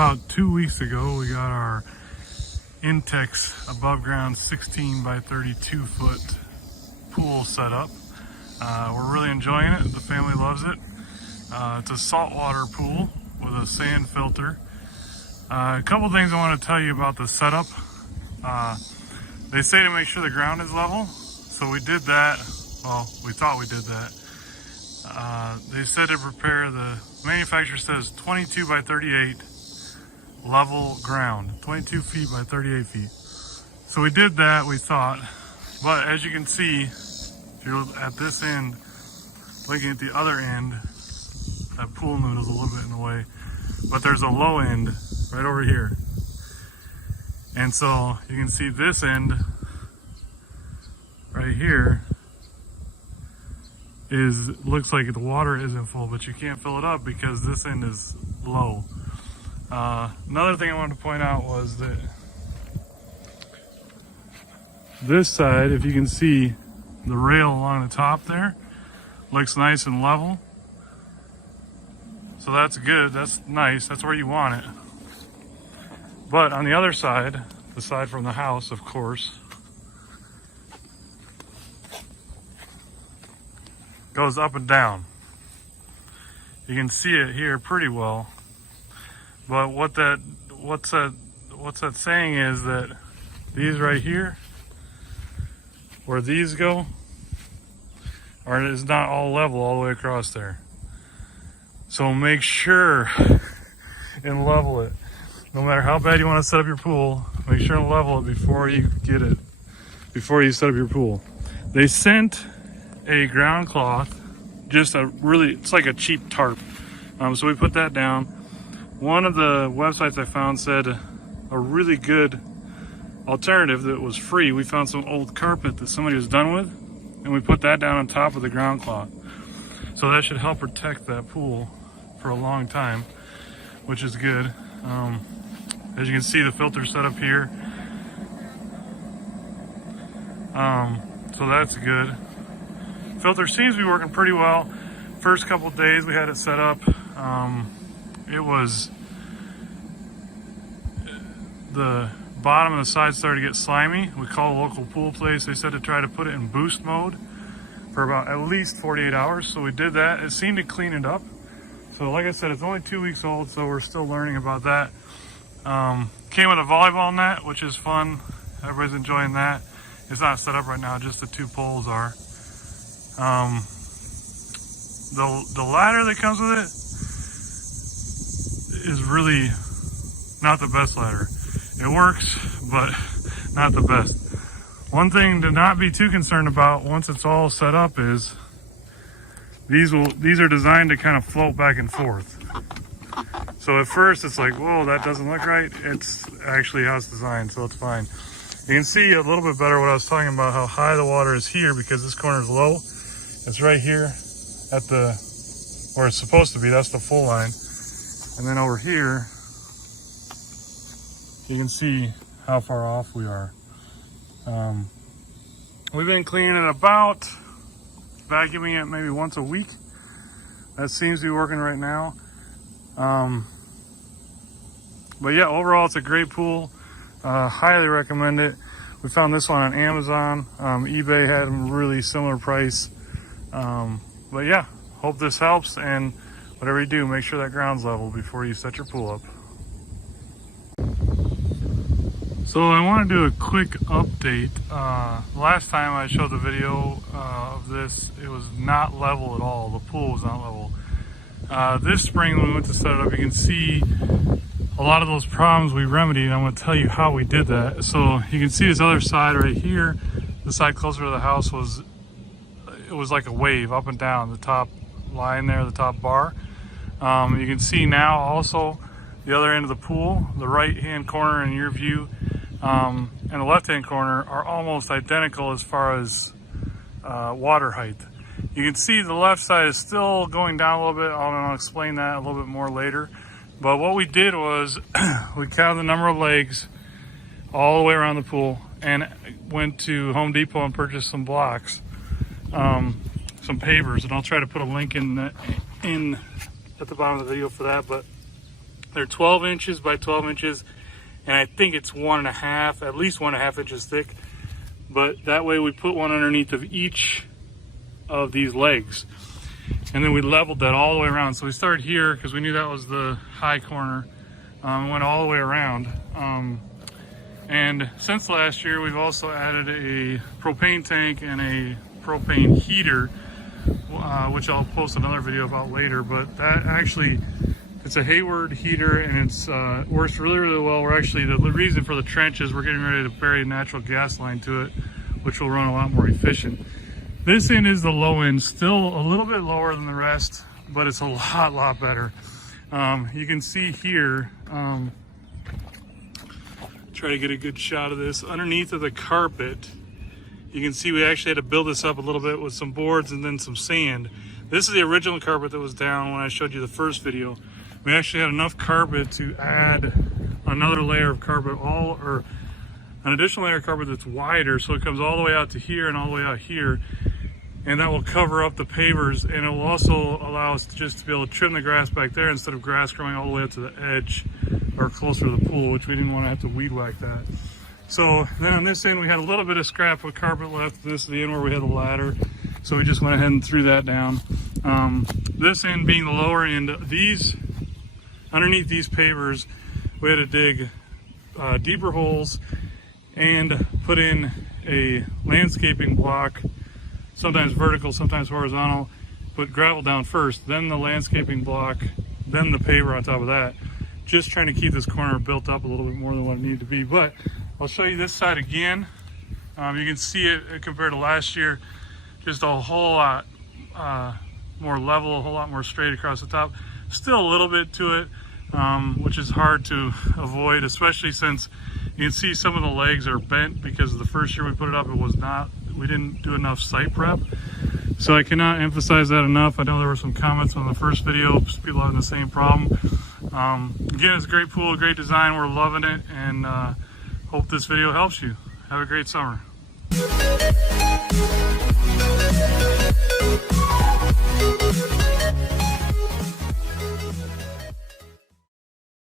about 2 weeks ago, we got our Intex above ground 16 by 32 foot pool set up. We're really enjoying it. The family loves it. It's a saltwater pool with a sand filter. A couple things I want to tell you about the setup. They say to make sure the ground is level, so we did that. Well, we thought we did that. They said to prepare, the manufacturer says 22 by 38 level ground, 22 feet by 38 feet. So we did that, we thought, but as you can see, if you're at this end, looking at the other end, that pool noodle's a little bit in the way, but there's a low end right over here. And so you can see this end right here looks like the water isn't full, but you can't fill it up because this end is low. Another thing I wanted to point out was that this side, if you can see the rail along the top there, looks nice and level. So that's good, that's nice, that's where you want it. But on the other side, the side from the house, of course, goes up and down. You can see it here pretty well. But what's that saying is that these right here, where these go, is not all level all the way across there. So make sure and level it. No matter how bad you want to set up your pool, make sure and level it before you get it, before you set up your pool. They sent a ground cloth, just it's like a cheap tarp. So we put that down. One of the websites I found said a really good alternative that was free. We found some old carpet that somebody was done with, and we put that down on top of the ground cloth. So that should help protect that pool for a long time, which is good. As you can see, the filter set up here. So that's good. Filter seems to be working pretty well. First couple days we had it set up, the bottom and the side started to get slimy. We called a local pool place. They said to try to put it in boost mode for about at least 48 hours. So we did that. It seemed to clean it up. So like I said, it's only 2 weeks old, so we're still learning about that. Came with a volleyball net, which is fun. Everybody's enjoying that. It's not set up right now, just the two poles are. The ladder that comes with it is really not the best ladder. It works, but not the best. One thing to not be too concerned about once it's all set up is these are designed to kind of float back and forth. So at first it's like, whoa, that doesn't look right. It's actually how it's designed, so it's fine. You can see a little bit better what I was talking about, how high the water is here, because this corner is low. It's right here at where it's supposed to be. That's the full line. And then over here, you can see how far off we are. We've been cleaning it vacuuming it maybe once a week. That seems to be working right now. But yeah, overall it's a great pool. Highly recommend it. We found this one on Amazon. eBay had a really similar price. But yeah, hope this helps, and whatever you do, make sure that ground's level before you set your pool up. So I want to do a quick update. Last time I showed the video of this, it was not level at all. The pool was not level. This spring when we went to set it up, you can see a lot of those problems we remedied, and I'm going to tell you how we did that. So you can see this other side right here, the side closer to the house was like a wave up and down, the top line there, the top bar. You can see now also the other end of the pool, the right hand corner in your view, and the left hand corner are almost identical as far as water height. You can see the left side is still going down a little bit. I'll explain that a little bit more later. But what we did was we counted the number of legs all the way around the pool and went to Home Depot and purchased some blocks, some pavers, and I'll try to put a link in at the bottom of the video for that. But They're 12 inches by 12 inches, and I think it's 1.5, at least 1.5 inches thick. But that way we put one underneath of each of these legs. And then we leveled that all the way around. So we started here because we knew that was the high corner. Went all the way around. And since last year, we've also added a propane tank and a propane heater, which I'll post another video about later. But that actually, it's a Hayward heater, and it's works really, really well. We're actually, the reason for the trench is we're getting ready to bury a natural gas line to it, which will run a lot more efficient. This end is the low end, still a little bit lower than the rest, but it's a lot better. You can see here, try to get a good shot of this. Underneath of the carpet, you can see we actually had to build this up a little bit with some boards and then some sand. This is the original carpet that was down when I showed you the first video. We actually had enough carpet to add another layer of carpet, or an additional layer of carpet that's wider, so it comes all the way out to here and all the way out here. And that will cover up the pavers, and it will also allow us just to be able to trim the grass back there instead of grass growing all the way up to the edge or closer to the pool, which we didn't want to have to weed whack that. So then on this end, we had a little bit of scrap of carpet left. This is the end where we had the ladder. So we just went ahead and threw that down. This end being the lower end, underneath these pavers, we had to dig deeper holes and put in a landscaping block, sometimes vertical, sometimes horizontal. Put gravel down first, then the landscaping block, then the paver on top of that. Just trying to keep this corner built up a little bit more than what it needed to be. But I'll show you this side again. You can see it compared to last year, just a whole lot more level, a whole lot more straight across the top. Still a little bit to it, which is hard to avoid, especially since you can see some of the legs are bent because the first year we put it up, we didn't do enough site prep. So I cannot emphasize that enough. I know there were some comments on the first video, people having the same problem. Again, it's a great pool, great design. We're loving it, and hope this video helps you. Have a great summer.